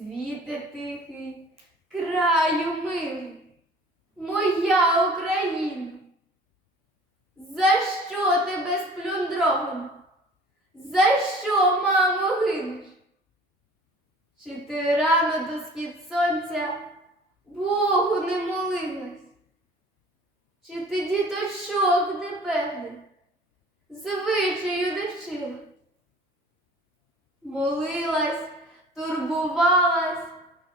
Світе тихий, краю милий, моя Україна. За що тебе сплюндровано? За що, мамо, гинеш? Чи ти рано до схід сонця Богу не молилась? Чи ти діточок непевних, звичаю не вчила? Молилась, турбувалась,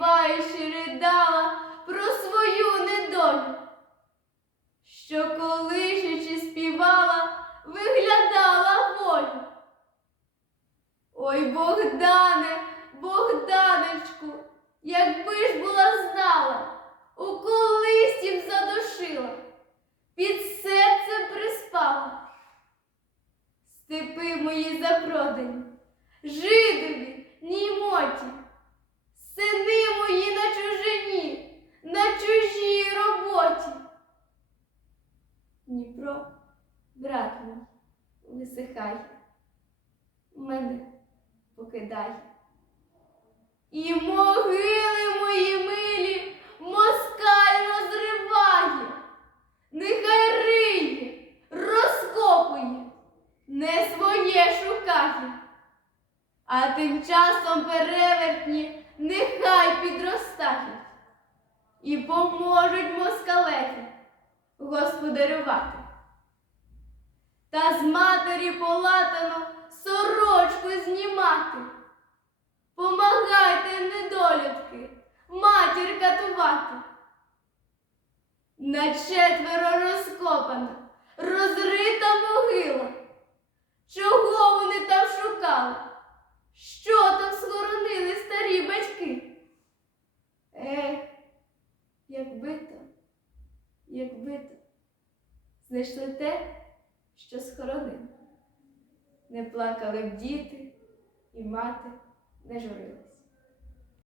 співаєш ридала про свою недолю, що колишучи співала, виглядала волю. Ой, Богдане, Богданечку, якби ж була знала, у колисті б задушила, під серцем приспала. Степи мої запродані, жидові, Дніпро, брат мій, висихай, мене покидай. І могили мої милі москаль розриває, нехай риє, розкопує, не своє шукає, а тим часом перевертні нехай підростають і москалеті господарювати. Та з матері полатано сорочку знімати. Помагайте, недолюдки, матір катувати. На четверо розкопана, розрита могила. Якби то, знайшли те, що схоронили. Не плакали б діти, і мати не журилась.